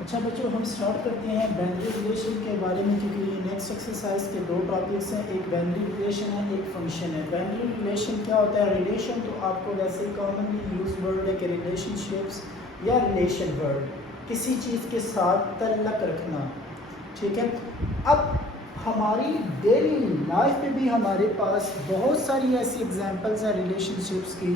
अच्छा बच्चों, हम स्टार्ट करते हैं बाइनरी रिलेशन के बारे में, क्योंकि ये नेक्स्ट एक्सरसाइज के दो टॉपिक्स हैं। एक बाइनरी रिलेशन है, एक फंक्शन है। बाइनरी रिलेशन क्या होता है? रिलेशन तो आपको वैसे ही कॉमनली यूज वर्ड है कि रिलेशनशिप्स या रिलेशन वर्ड, किसी चीज़ के साथ तल्लक रखना। ठीक है। अब हमारी डेली लाइफ में भी हमारे पास बहुत सारी ऐसी एग्जांपल्स हैं रिलेशनशिप्स की,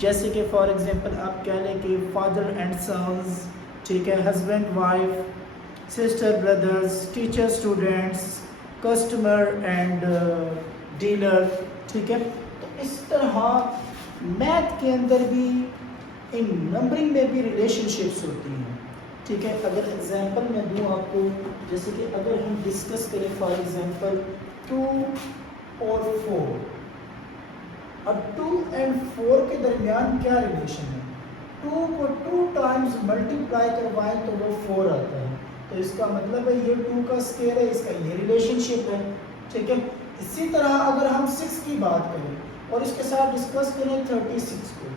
जैसे कि फॉर एग्जांपल आप कह लें कि फादर एंड सन्स, ठीक है, husband wife, sister brothers, teacher students, customer and dealer. ठीक है। तो इस तरह मैथ के अंदर भी, इन नंबरिंग में भी रिलेशनशिप्स होती हैं। ठीक है। अगर एग्जांपल मैं दूं आपको, जैसे कि अगर हम डिस्कस करें फॉर एग्जांपल 2 और 4, अब 2 एंड 4 के दरमियान क्या रिलेशन है? 2 को 2 टाइम्स मल्टीप्लाई करवाएं तो वो 4 आता है, तो इसका मतलब है ये 2 का स्क्वायर है, इसका ये रिलेशनशिप है। ठीक है। इसी तरह अगर हम 6 की बात करें और इसके साथ डिस्कस करें 36 को,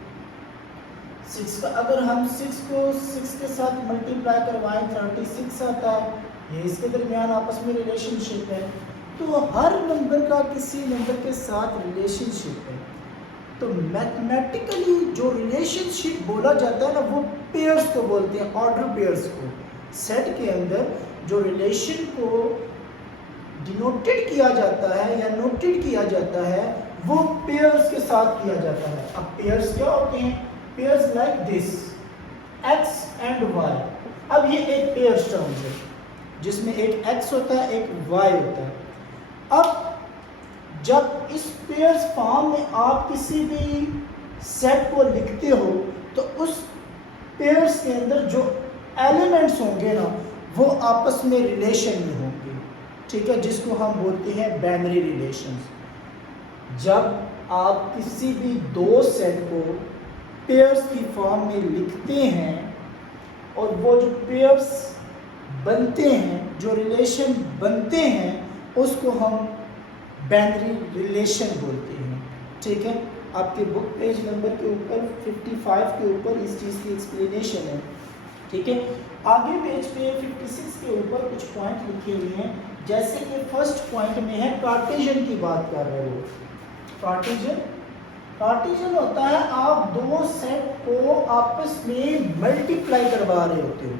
6 का अगर हम 6 को 6 के साथ मल्टीप्लाई करवाएं 36 आता है, ये इसके दरमियान आपस में रिलेशनशिप है। तो हर नंबर का किसी नंबर के साथ रिलेशनशिप है। तो मैथमेटिकली जो रिलेशनशिप बोला जाता है ना, वो पेयर्स को बोलते हैं, ऑर्डर पेयर्स को। सेट के अंदर जो रिलेशन को डिनोटेड किया जाता है या नोटेड किया जाता है, वो पेयर्स के साथ किया जाता है। अब पेयर्स क्या होते हैं? Pairs like this, X and Y. अब ये एक पेयर्स टर्म है जिसमें एक एक्स होता है, एक वाई होता है। अब जब इस पेयर्स फॉर्म में आप किसी भी सेट को लिखते हो, तो उस पेयर्स के अंदर जो एलिमेंट्स होंगे ना, वो आपस में रिलेशन में होंगे। ठीक है, जिसको हम बोलते हैं बाइनरी रिलेशंस। जब आप किसी भी दो सेट को पेयर्स की फॉर्म में लिखते हैं और वो जो पेयर्स बनते हैं, जो रिलेशन बनते हैं, उसको हम बाइनरी रिलेशन बोलते हैं। ठीक है। आपके बुक पेज नंबर के ऊपर 55 के ऊपर इस चीज़ की एक्सप्लेनेशन है। ठीक है। आगे पेज पे 56 के ऊपर कुछ पॉइंट लिखे हुए हैं, जैसे कि फर्स्ट पॉइंट में है कार्टेशियन की बात कर रहे हो। कार्टेशियन होता है आप दो सेट को आपस में मल्टीप्लाई करवा रहे होते हो।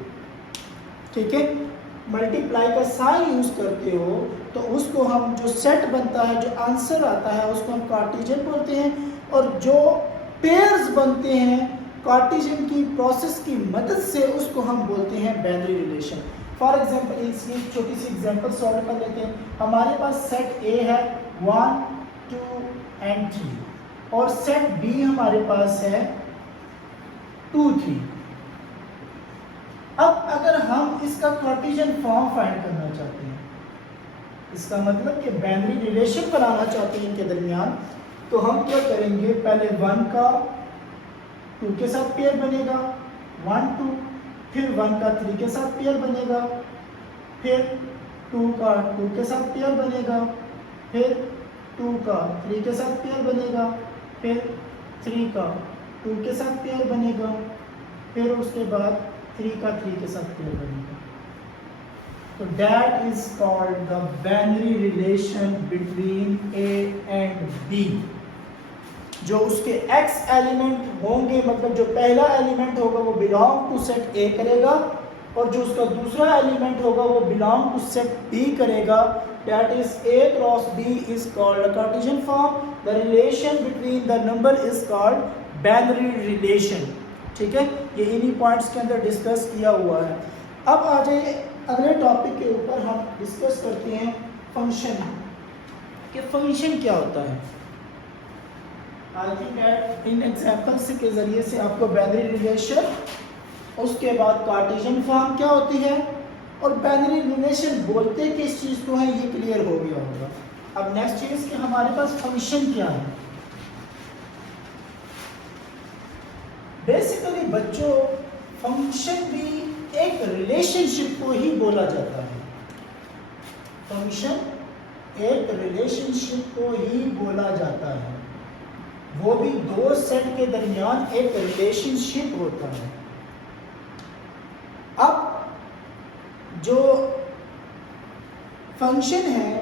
ठीक है। मल्टीप्लाई का साइन यूज करते हो, तो उसको हम, जो सेट बनता है, जो आंसर आता है, उसको हम कार्टेशियन बोलते हैं। और जो पेयर्स बनते हैं कार्टेशियन की प्रोसेस की मदद से, उसको हम बोलते हैं बाइनरी रिलेशन। फॉर एग्जांपल इसकी छोटी सी एग्जांपल सॉल्व कर लेते हैं। हमारे पास सेट ए है 1 2 एंड 3, और सेट बी हमारे पास है 2 3। अब अगर हम इसका कार्टेशियन फॉर्म फाइंड करना चाहते हैं, इसका मतलब कि बाइनरी रिलेशन बनाना चाहते हैं इनके दरमियान, तो हम क्या करेंगे? पहले 1 का 2 के साथ पेयर बनेगा, 1 2, फिर 1 का 3 के साथ पेयर बनेगा, फिर 2 का 2 के साथ पेयर बनेगा, फिर 2 का 3 के साथ पेयर बनेगा, फिर 3 का 2 के साथ पेयर बनेगा, फिर उसके बाद 3 का 3 के साथ पेयर बनेगा। तो that is called the binary relation between A and B. जो उसके x एलिमेंट होंगे, मतलब जो पहला एलिमेंट होगा वो बिलोंग टू सेट ए करेगा, और जो उसका दूसरा एलिमेंट होगा वो बिलोंग टू सेट बी करेगा। That is a cross b is called a Cartesian form. The relation between the number is called binary relation. ठीक है। ये इन्हीं पॉइंट्स के अंदर डिस्कस किया हुआ है। अब आ जाइए अगले टॉपिक के ऊपर, हम डिस्कस करते हैं फंक्शन कि फंक्शन क्या होता है। I think that in examples के जरिए से आपको बाइनरी रिलेशन, उसके बाद कार्टेशियन फॉर्म क्या होती है, और बाइनरी रिलेशन बोलते किस चीज़ को है, ये क्लियर हो गया होगा। अब नेक्स्ट चीज़ कि हमारे पास फंक्शन क्या है। बेसिकली बच्चों, फंक्शन भी एक रिलेशनशिप को ही बोला जाता है। फंक्शन एक रिलेशनशिप को ही बोला जाता है, वो भी दो सेट के दरमियान एक रिलेशनशिप होता है। अब जो फंक्शन है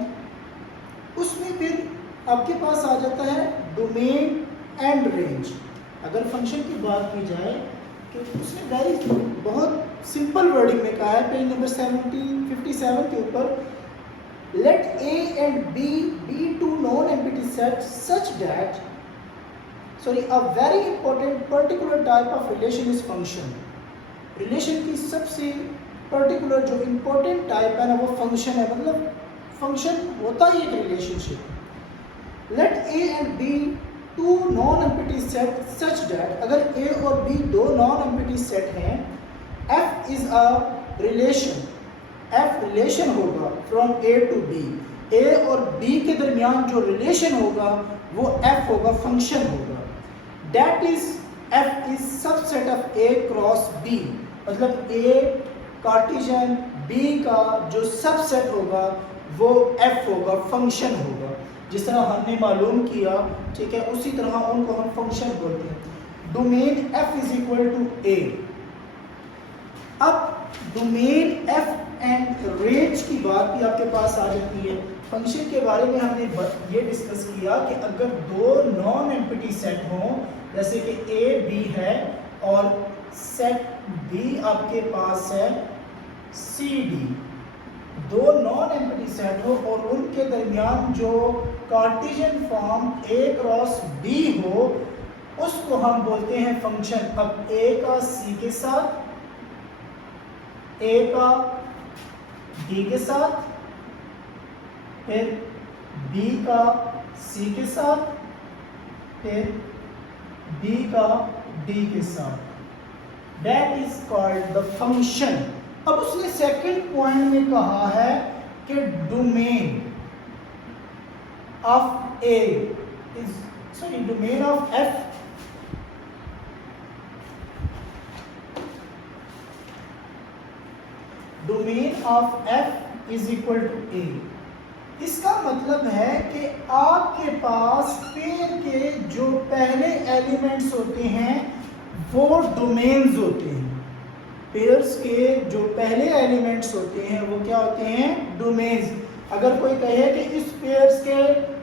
उसमें फिर आपके पास आ जाता है डोमेन एंड रेंज। अगर फंक्शन की बात की जाए तो उसने वेरी बहुत सिंपल वर्डिंग में कहा है पेज नंबर 57 के ऊपर, let A and B be two non empty set such that a very important particular type of relation is function। Relation की सबसे पर्टिकुलर जो इंपॉर्टेंट टाइप है ना वो फंक्शन है, मतलब फंक्शन होता ही एक relationship. Let A and B two non empty set such that, अगर ए और बी दो नॉन एम्प्टी सेट हैं, F is a relation, F relation होगा from A to B, A और बी के दरमियान जो रिलेशन होगा वो एफ होगा, फंक्शन होगा। That is F is subset of A cross B, मतलब ए कार्टेशियन बी का जो सबसेट होगा वो एफ होगा, फंक्शन होगा। जिस तरह हमने मालूम किया, ठीक है, उसी तरह उनको हम फंक्शन बोलते हैं। Domain F is equal to A. अब डोमेन एफ एंड रेंज की बात भी आपके पास आ जाती है। फंक्शन के बारे में हमने ये डिस्कस किया कि अगर दो नॉन एम्प्टी सेट हों, जैसे कि ए बी है और सेट बी आपके पास है सी डी, दो नॉन एम्प्टी सेट हो और उनके दरमियान जो कार्टेशियन फॉर्म ए क्रॉस बी हो उसको हम बोलते हैं फंक्शन। अब ए का सी के साथ, ए का डी के साथ, फिर बी का सी के साथ, फिर बी का डी के साथ, that is called the function. अब उसने सेकंड पॉइंट में कहा है कि domain of A is domain of F domain of F is equal to A. इसका मतलब है कि आपके पास पेयर के जो पहले एलिमेंट्स होते हैं वो डोमेन्स होते हैं। पेयर्स के जो पहले एलिमेंट्स होते हैं वो क्या होते हैं? डोमेन्स। अगर कोई कहे कि इस पेयर्स के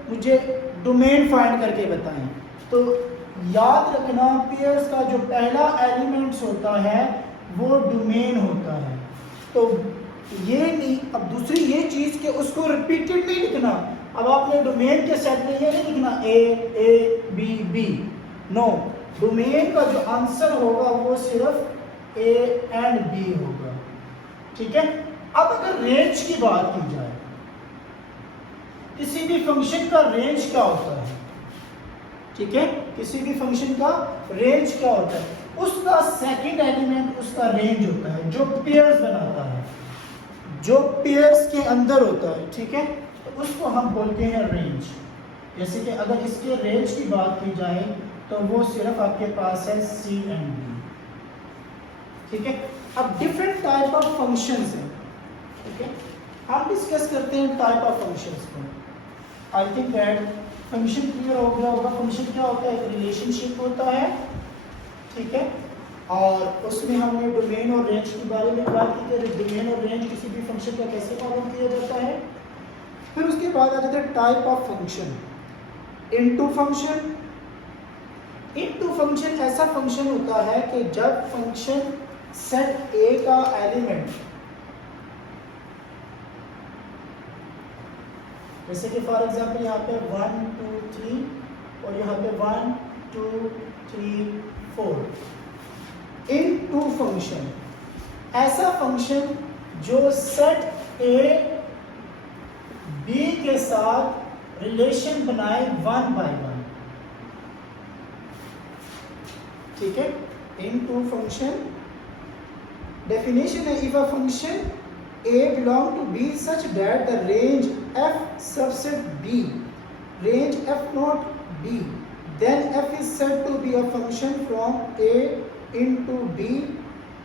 मुझे डोमेन फाइंड करके बताएं, तो याद रखना पेयर्स का जो पहला एलिमेंट्स होता है वो डोमेन होता है। तो ये नहीं, अब दूसरी ये चीज कि उसको रिपीटेड नहीं लिखना। अब आपने डोमेन के सेट में ये नहीं लिखना A B B, no, domain का जो आंसर होगा वो सिर्फ ए एंड बी होगा, ठीक है। अब अगर रेंज की बात की जाए, किसी भी फंक्शन का रेंज क्या होता है, ठीक है, किसी भी फंक्शन का रेंज क्या होता है? उसका सेकंड एलिमेंट उसका रेंज होता है, जो पेयर्स बनाता है, जो पेयर्स के अंदर होता है, ठीक है, तो उसको हम बोलते हैं रेंज। जैसे कि अगर इसके रेंज की बात की जाए तो वो सिर्फ आपके पास है सी एंड बी, ठीक है। अब डिफरेंट टाइप ऑफ फंक्शंस हैं, ठीक है, हम डिस्कस करते हैं टाइप ऑफ फंक्शंस को। I think that function clear हो गया होगा। फंक्शन क्या होता है? एक रिलेशनशिप होता है, ठीक है, और उसमें हमने डोमेन और रेंज के बारे में बात की कि डोमेन और रेंज किसी भी फंक्शन का कैसे मालूम किया जाता है। फिर उसके बाद आ जाता है type of function. Into function, into function ऐसा फंक्शन होता है कि जब फंक्शन सेट ए का एलिमेंट, जैसे कि फॉर एग्जांपल यहाँ पे 1 2 3 और यहाँ पे 1 2 3 4, इन टू फंक्शन, ऐसा फंक्शन जो सेट ए बी के साथ रिलेशन बनाए 1 by 1, ठीक है। इन टू फंक्शन डेफिनेशन है, if a function a belong to b such that the range f subset b range f not b, then f is said to be a function from a into b.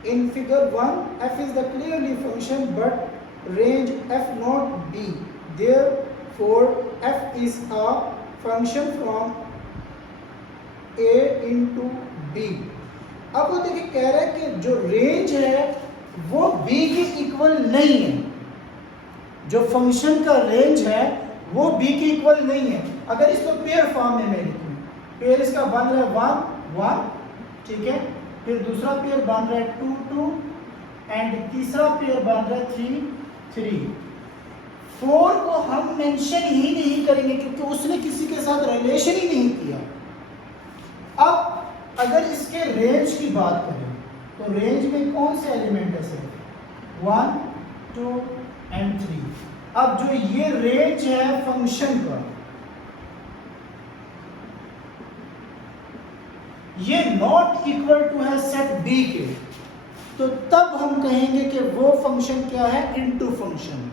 In figure 1 f is the clearly function but range f not b, therefore f is a function from a into b। अब वो देखिए कह रहा है कि जो range है वो बी के इक्वल नहीं है, जो फंक्शन का रेंज है वो बी के इक्वल नहीं है। अगर इसको पेयर फॉर्म में मैं लिखूं, पेयर इसका बन रहा है 1 1, ठीक है, फिर दूसरा पेयर बन रहा है 2 2 एंड तीसरा पेयर बन रहा है 3 3। 4 को हम मेंशन ही नहीं करेंगे क्योंकि उसने किसी के साथ रिलेशन ही नहीं किया। अब अगर इसके रेंज की बात करें तो रेंज में कौन से एलिमेंट है सिर्फ 1 2 एंड 3। अब जो ये रेंज है फंक्शन का, ये नॉट इक्वल टू है सेट बी के, तो तब हम कहेंगे कि वो फंक्शन क्या है, इनटू फंक्शन।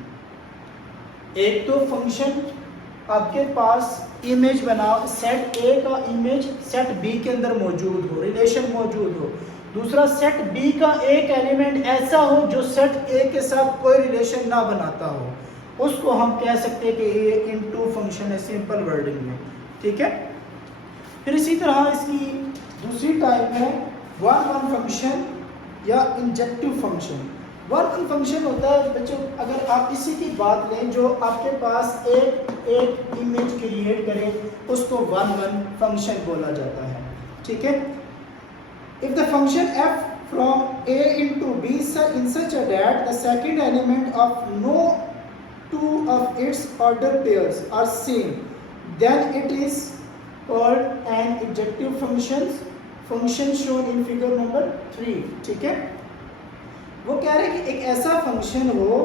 एक तो फंक्शन आपके पास इमेज बनाओ, सेट ए का इमेज सेट बी के अंदर मौजूद हो, रिलेशन मौजूद हो। दूसरा सेट बी का एक एलिमेंट ऐसा हो जो सेट ए के साथ कोई रिलेशन ना बनाता हो, उसको हम कह सकते हैं कि ये इनटू फंक्शन है, सिंपल वर्डिंग में, ठीक है। फिर इसी तरह इसकी दूसरी टाइप है वन वन फंक्शन या injective function. One one function होता है बच्चों, अगर आप इसी की बात लें जो आपके पास एक इमेज क्रिएट करे, उसको वन वन फंक्शन बोला जाता है, ठीक है। If the function f from a into b in such a that the second element of no two of its order pairs are same, then it is called an injective function shown in figure number 3, ठीक है। वो कह रहे हैं कि एक ऐसा function हो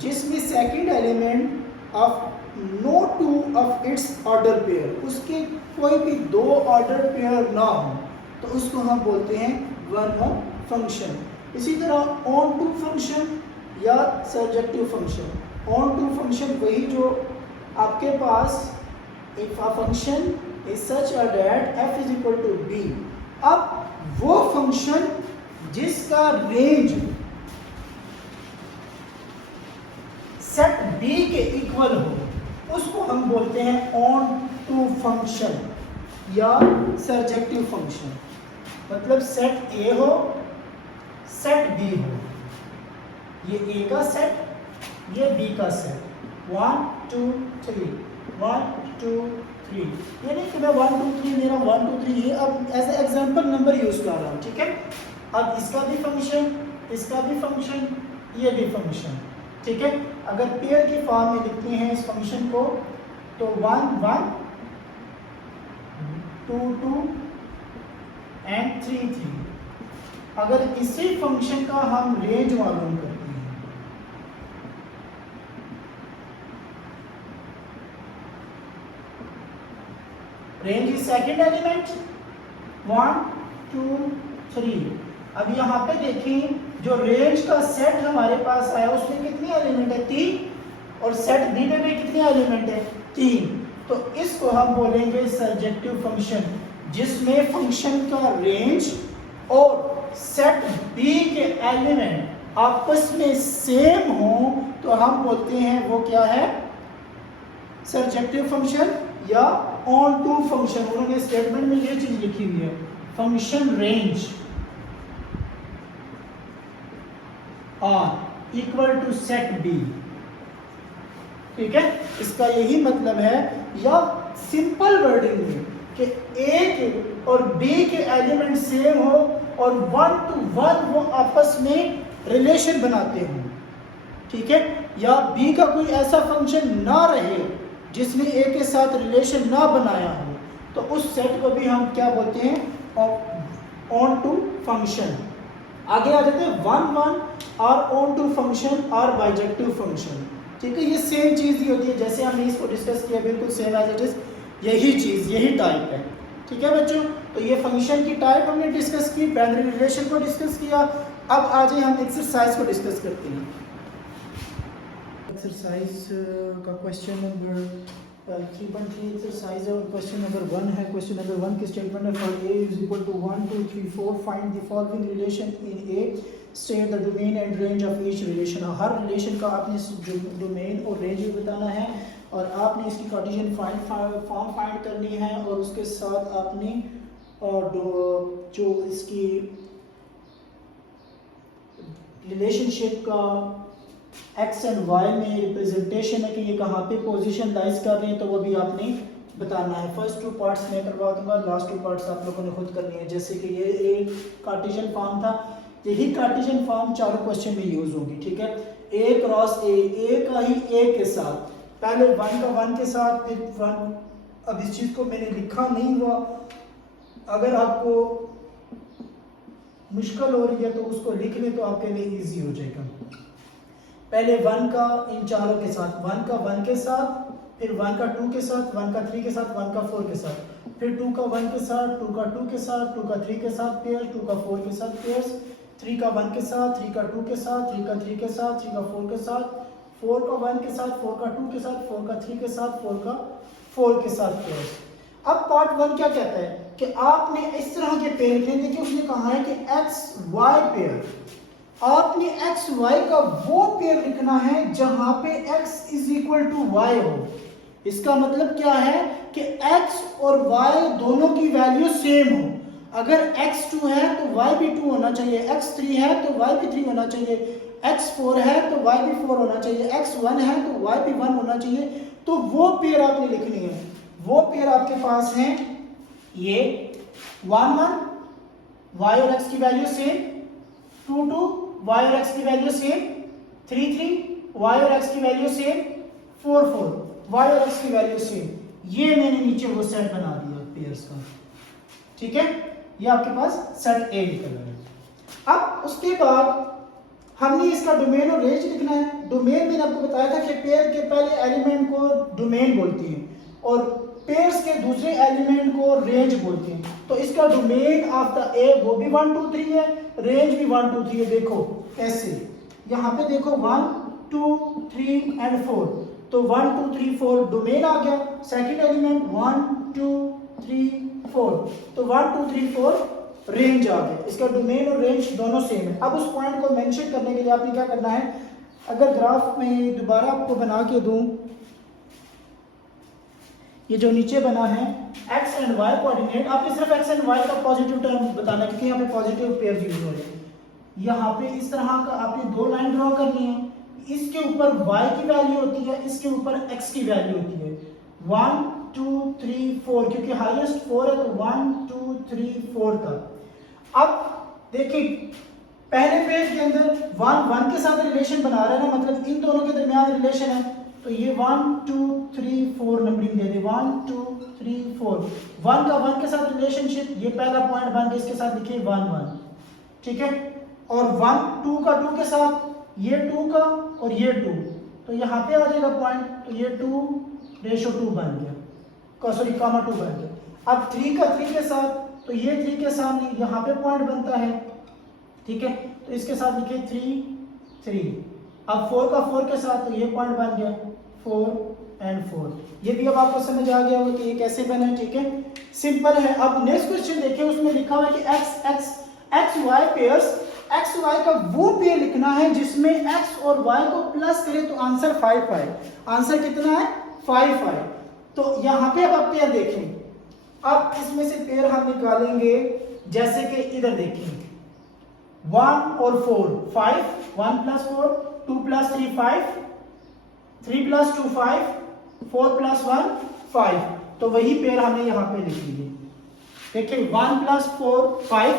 जिसमें second element of no two of its order pair, उसके कोई भी दो ऑर्डर पेयर ना हो, तो उसको हम बोलते हैं वन वन फंक्शन। इसी तरह ऑन टू फंक्शन या surjective function. Onto function वही जो आपके पास if a function is such that f is equal to b, अब वो फंक्शन जिसका रेंज सेट b के इक्वल हो, उसको हम बोलते हैं ऑन टू फंक्शन या सर्जेक्टिव फंक्शन। मतलब सेट a हो, सेट b हो, ये a का सेट, ये b का सेट, 1 2 3 1 2 3, ये नहीं कि मैं 1 2 3 मेरा 1 2 3, ये अब as a example number use कर रहा हूँ, ठीक है। अब इसका भी फंक्शन, इसका भी फंक्शन, ये भी फंक्शन, ठीक है। अगर पेयर की फॉर्म में लिखते हैं इस फंक्शन को तो 1 1 2 2 एंड 3 3। अगर इसी फंक्शन का हम रेंज मालूम करते हैं, रेंज इज सेकंड एलिमेंट 1 2 3। अब यहाँ पे देखें जो रेंज का सेट हमारे पास आया उसमें कितने एलिमेंट है, 3, और सेट बी में भी कितने एलिमेंट है, 3। तो इसको हम बोलेंगे सर्जेक्टिव फंक्शन, जिसमें फंक्शन का रेंज और सेट बी के एलिमेंट आपस में सेम हो, तो हम बोलते हैं वो क्या है, सर्जेक्टिव फंक्शन या ऑन टू फंक्शन। उन्होंने स्टेटमेंट में ये चीज लिखी हुई है, function range are equal to set B, ठीक है। इसका यही मतलब है, या सिंपल वर्डिंग में कि ए के और बी के एलिमेंट सेम हो और 1 to 1 वो आपस में रिलेशन बनाते हो, ठीक है। या बी का कोई ऐसा फंक्शन ना रहे जिसने ए के साथ रिलेशन ना बनाया हो, तो उस सेट को भी हम क्या बोलते हैं, ऑन टू फंक्शन। आगे आ जाते हैं 1 1 और ऑन टू फंक्शन और बाइजेक्टिव फंक्शन, ठीक है। ये सेम चीज़ ही होती है जैसे हमने इसको डिस्कस किया, बिल्कुल सेम एज इट इज, यही चीज़, यही टाइप है, ठीक है बच्चों। तो ये फंक्शन की टाइप हमने डिस्कस की, बाइनरी रिलेशन को डिस्कस किया। अब आ जाए हम एक्सरसाइज को डिस्कस करते हैं। एक्सरसाइज का क्वेश्चन नंबर 3.3 एक्सरसाइज है और क्वेश्चन नंबर 1 है। क्वेश्चन नंबर 1 की स्टेटमेंट है, for A is equal to 1 2 3 4 find the following relation in A, state the domain and range of each relation. हर रिलेशन का आपने डोमेन और रेंज भी बताना है और आपने इसकी कार्टेशियन फॉर्म फाइंड करनी है, और उसके साथ आपने जो इसकी रिलेशनशिप का एक्स एंड वाई में रिप्रेजेंटेशन है कि ये कहाँ पे पोजीशन लाइज कर रहे हैं, तो वो भी आपने बताना है। फर्स्ट 2 पार्ट्स मैं करवा दूंगा, लास्ट 2 पार्ट्स आप लोगों ने खुद करनी है। जैसे कि ये एक कार्टेशियन फॉर्म था, यही कार्टेशियन फॉर्म चारों क्वेश्चन में यूज होगी, ठीक है। ए क्रॉस ए का ही ए के साथ, पहले 1 का 1 के साथ, फिर 1। अब इस चीज को मैंने लिखा नहीं हुआ, अगर आपको मुश्किल हो रही है तो उसको लिख लें तो आपके लिए इजी हो जाएगा। पहले 1 का इन चारों के साथ, 1 का 1 के साथ, फिर 1 का 2 के साथ, 1 का 3 के साथ, 1 का 4 के साथ, फिर 2 का 1 के साथ, 2 का 2 के साथ, 2 का 3 के साथ पेयर्स, 2 का 4 के साथ पेयर्स, 3 का 1 के साथ, 3 का 2 के साथ, 3 का 3 के साथ, 3 का 4 के साथ, 4 का 1 के साथ, 4 का 2 के साथ, 4 का 3 के साथ, 4 का 4 के साथ पेयर्स। अब पार्ट 1 क्या कहता है कि आपने इस तरह के पेयर लिखने, देखिए उसने कहा है कि एक्स वाई पेयर, आपने एक्स वाई का वो पेयर लिखना है जहां पे x is equal to y हो। इसका मतलब क्या है कि x और y दोनों की वैल्यू सेम हो। अगर x 2 है तो y भी 2 होना चाहिए, x 3 है तो y भी 3 होना चाहिए, x 4 है तो y भी 4 होना चाहिए, x 1 है तो y भी 1 होना चाहिए। तो वो पेयर आपने लिखनी है। वो पेयर आपके पास है ये 1 1 y और x की वैल्यू सेम, 2 2 y और x की वैल्यू सेम, 3 3 y और x की वैल्यू सेम, 4 4 y और x की वैल्यू सेम। ये मैंने नीचे वो सेट बना दिया पेयर्स का, ठीक है। ये आपके पास सेट ए निकल रहा है। अब उसके बाद हमने इसका डोमेन और रेंज लिखना है। डोमेन मैंने आपको बताया था कि पेयर के पहले एलिमेंट को डोमेन बोलती हैं और पेयर्स के दूसरे एलिमेंट को रेंज बोलते हैं। तो इसका डोमेन ऑफ द ए वो भी 1 2 3 है, रेंज भी 1 2 3 है। देखो ऐसे, यहाँ पे देखो 1 2 3 एंड 4, तो 1 2 3 4 डोमेन आ गया। सेकंड एलिमेंट 1 2 3 4, तो 1 2 3 4 रेंज आ गया। इसका डोमेन और रेंज दोनों सेम है। अब उस पॉइंट को मेंशन करने के लिए आपने क्या करना है, अगर ग्राफ में दोबारा आपको बना के दूं, ये जो नीचे बना है x एंड y कोऑर्डिनेट, आपने सिर्फ x एंड y का पॉजिटिव टर्म बताना है क्योंकि यहाँ पे पॉजिटिव पेयर यूज हो रहे हैं। यहाँ पे इस तरह का आपने 2 लाइन ड्रॉ करनी है। इसके ऊपर y की वैल्यू होती है, इसके ऊपर x की वैल्यू होती है। 1 2 3 4, क्योंकि हाईएस्ट 4 है तो 1 2 3 4 तक। अब देखिए पहले पेज के अंदर 1 1 के साथ रिलेशन बना रहे हैं ना, मतलब इन दोनों के दरमियान रिलेशन है, तो ये 1 2 3 4 नंबरिंग दे दे, 1 2 3 4। 1 का 1 के साथ रिलेशनशिप, ये पहला पॉइंट बन के इसके साथ लिखिए 1 1, ठीक है। और 1 2 का 2 के साथ, ये 2 का और ये 2, तो यहाँ पे आ जाएगा पॉइंट, तो ये 2:2 बन गया, सॉरी कामा 2 बन गया। अब 3 का 3 के साथ, तो ये 3 के सामने यहाँ पे पॉइंट बनता है, ठीक है, तो इसके साथ लिखिए 3 3। अब 4 का 4 के साथ, तो ये पॉइंट बन गया 4 एंड 4। ये भी अब आपको समझ आ गया होगा कि ये कैसे बना है, ठीक है, सिंपल है। अब नेक्स्ट क्वेश्चन देखिए, उसमें लिखा हुआ है कि x y pairs, x y का वो पेयर लिखना है जिसमें एक्स और वाई को प्लस करें तो आंसर 5 आए। आंसर कितना है? 5 आए। तो यहाँ पे अब आप पेयर देखें, अब इसमें से पेयर हम निकालेंगे, जैसे कि इधर देखें 1 और 4 5, 1 + 4, 2 + 3 5, 3 + 2 5, 4 + 1 5। तो वही पेयर हमने यहाँ पे लिख लिए। देखिए 1 + 4 5,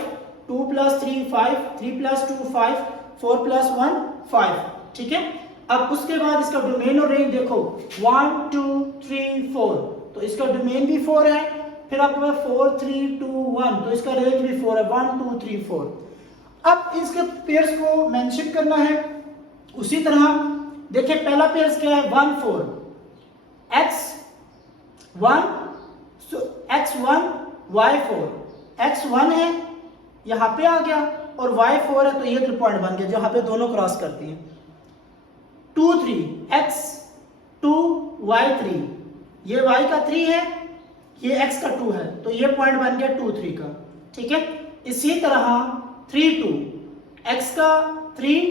2 + 3 5, 3 + 2 5, 4 + 1 5, ठीक है। अब उसके बाद इसका डोमेन और रेंज देखो 1 2 3 4, तो इसका डोमेन भी 4 है, फिर आपके पास 4 3 2 1, तो इसका रेंज भी 4 है, 1 2 3 4। अब इसके पेयर्स को मेंशन करना है। उसी तरह देखिए पहला पेयर्स क्या है? 1 4, x1 x1 y4, x1 है यहां पे आ गया और y4 है, तो ये पॉइंट बन गया जहां पे दोनों क्रॉस करती हैं। 2 3, x2 y3, ये y का 3 है, ये x का 2 है, तो ये पॉइंट बन गया 2 3 का, ठीक है। इसी तरह 3 2, x का 3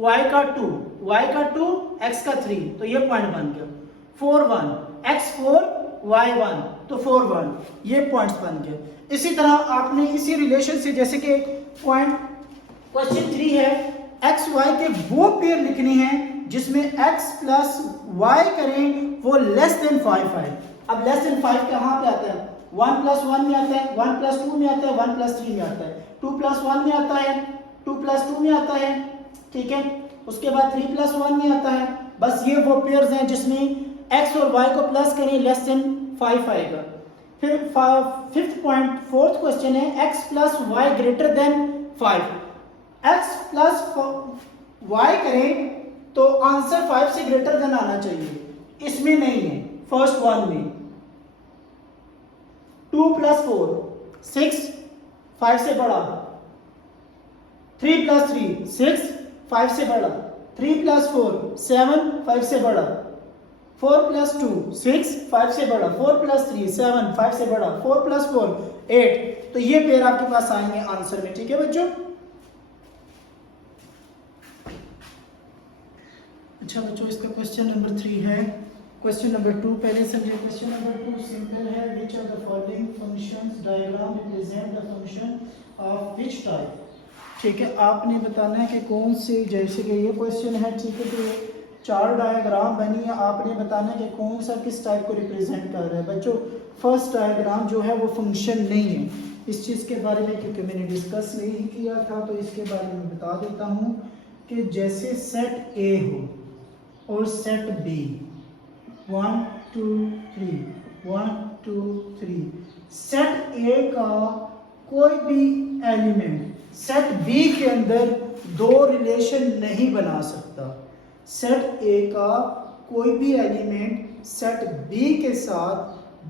y का 2, y का 2 x का 3, तो ये पॉइंट बन गया। 4 1, x4 y1, तो 4 1, ये पॉइंट्स बन गए। इसी तरह आपने इसी रिलेशन से, जैसे कि पॉइंट क्वेश्चन 3 है एक्स वाई के वो पेयर लिखने हैं जिसमें एक्स प्लस वाई करें वो लेस देन 5 आए। अब लेस देन 5 कहाँ पे आता है? 1 प्लस 1 में आता है, 1 प्लस 2 में आता है, 1 प्लस 3 में आता है, 2 प्लस 1 में आता है, 2 प्लस 2 में आता है, ठीक है। उसके बाद 3 प्लस 1 में आता है। बस ये वो पेयर्स हैं जिसमें एक्स और वाई को प्लस करें लेस देन 5 आएगा। फिर फिफ्थ पॉइंट, फोर्थ क्वेश्चन है x plus y greater than 5। X plus y करें तो आंसर 5 से ग्रेटर देन आना चाहिए, इसमें नहीं है। फर्स्ट वन में 2 प्लस 4 6 5 से बड़ा, 3 प्लस 3 6 5 से बड़ा, 3 प्लस 4 7 5 से बड़ा, 4 प्लस 2 6 5 से बड़ा, 4 प्लस 3 7 5 से बड़ा, 4 प्लस 4 8। तो ये पेयर आपके पास आएंगे आंसर में, ठीक है बच्चों। अच्छा बच्चों, इसका क्वेश्चन नंबर 3 है। क्वेश्चन नंबर 2 पहले समझिए। क्वेश्चन नंबर 2 सिंपल है। Which are the following functions diagram represent the function of which type. ठीक है, आपने बताना है कि कौन से, जैसे कि ये क्वेश्चन है, ठीक है, तो ये 4 डायग्राम बनी है, आपने बताना है कि कौन सा किस टाइप को रिप्रेजेंट कर रहा है। बच्चों फर्स्ट डायग्राम जो है वो फंक्शन नहीं है, इस चीज़ के बारे में क्योंकि मैंने डिस्कस नहीं किया था तो इसके बारे में बता देता हूँ कि जैसे सेट ए हो और सेट बी 1 2 3 1 2 3, सेट ए का कोई भी एलिमेंट सेट बी के अंदर दो रिलेशन नहीं बना सकता। सेट ए का कोई भी एलिमेंट सेट बी के साथ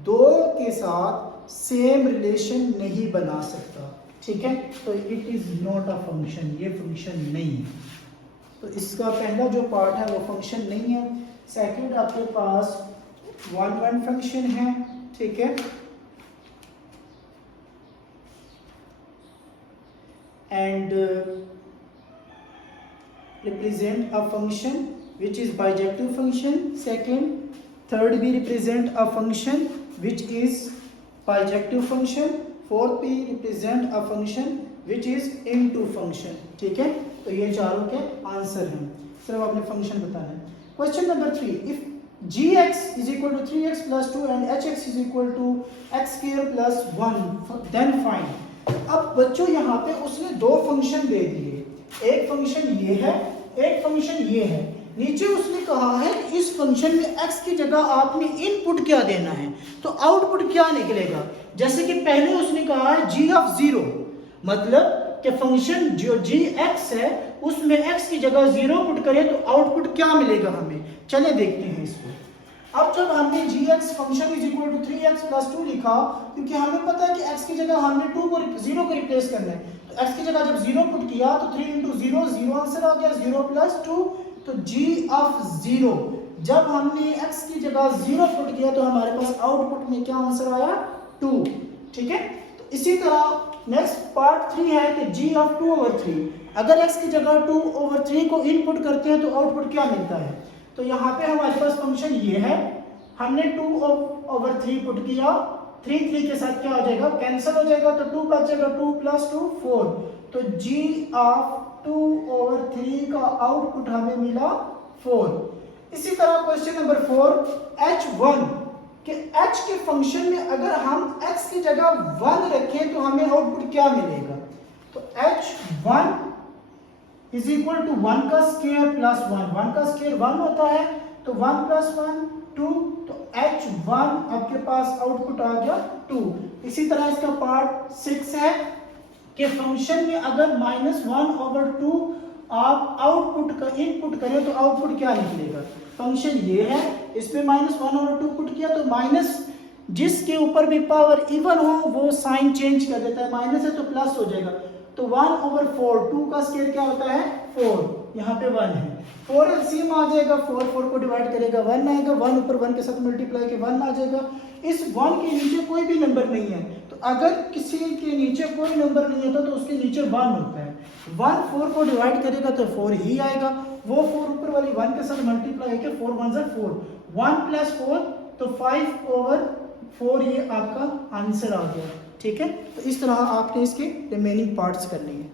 दो के साथ सेम रिलेशन नहीं बना सकता, ठीक है। तो it is not a function, ये फंक्शन नहीं है। तो इसका पहला जो पार्ट है वो फंक्शन नहीं है। सेकंड आपके पास 1 फंक्शन है, ठीक है, and represent a function which is bijective function. Second, third B represent a function which is bijective function. Fourth B represent a function which is into function, ठीक है। तो ये चारों के आंसर हैं, सिर्फ आपने फंक्शन बताना है। Question number 3, if gx is equal to 3x plus 2 and hx is equal to x square plus 1 then find। अब बच्चों यहाँ पे उसने दो फंक्शन दे दिए, एक फंक्शन ये है, एक फंक्शन ये है। नीचे उसने कहा है कि इस फंक्शन में x की जगह आपने इनपुट क्या देना है, तो आउटपुट क्या निकलेगा। जैसे कि पहले उसने कहा है g ऑफ 0, मतलब कि फंक्शन जो gx है उसमें x की जगह 0 पुट करें तो आउटपुट क्या मिलेगा हमें। चले देखते हैं इसको। अब जब हमने gx function is equal to 3x plus 2 लिखा, क्योंकि हमें पता है कि x की जगह हमने 2 को 0 को रिप्लेस करना है, तो x की जगह जब 0 पुट किया तो 3 इंटू 0 0 आंसर आ गया, 0 प्लस 2 तो g ऑफ 0। जब हमने x की जगह 0 पुट किया तो हमारे पास आउटपुट में क्या आंसर आया 2, ठीक है। तो इसी तरह नेक्स्ट पार्ट 3 है कि g ऑफ 2/3, अगर x की जगह 2/3 को इनपुट करते हैं तो आउटपुट क्या मिलता है। तो यहाँ पे हमारे पास फंक्शन ये है, हमने 2/3 पुट किया, 3 के साथ क्या हो जाएगा, कैंसिल हो जाएगा, तो 2 बचेगा, 2 प्लस 2 4। तो g ऑफ 2/3 का आउटपुट हमें मिला 4। इसी तरह क्वेश्चन नंबर 4, h1 कि h के फंक्शन में अगर हम x की जगह 1 रखें तो हमें आउटपुट क्या मिलेगा। तो h1 इज इक्वल टू 1 का स्क्वायर प्लस 1, 1 का स्क्वायर 1 होता है, तो 1 प्लस 1 2, तो h1 आपके पास आउटपुट आ गया 2। इसी तरह इसका पार्ट 6 है कि फंक्शन में अगर -1/2 आप आउटपुट का इनपुट करें तो आउटपुट क्या निकलेगा। फंक्शन ये है, इस पे -1/2 पुट किया तो माइनस, जिसके ऊपर भी पावर इवन हो वो साइन चेंज कर देता है, माइनस है तो प्लस हो जाएगा। तो 1/4, 2 का स्क्वायर क्या होता है 4, यहाँ पे 1 है, 4 एलसीएम आ जाएगा, 4 को डिवाइड करेगा 1 आएगा, 1 ऊपर 1 के साथ मल्टीप्लाई के 1 आ जाएगा। इस 1 के नीचे कोई भी नंबर नहीं है, तो अगर किसी के नीचे कोई नंबर नहीं होता तो उसके नीचे 1 होता है। 1 4 को डिवाइड करेगा तो 4 ही आएगा, वो 4 ऊपर वाली 1 के साथ मल्टीप्लाई है, 4 1 जा 4, 1 प्लस 4 तो 5/4 ये आपका आंसर आ गया, ठीक है। तो इस तरह आपने इसके रिमेनिंग पार्ट्स करने हैं।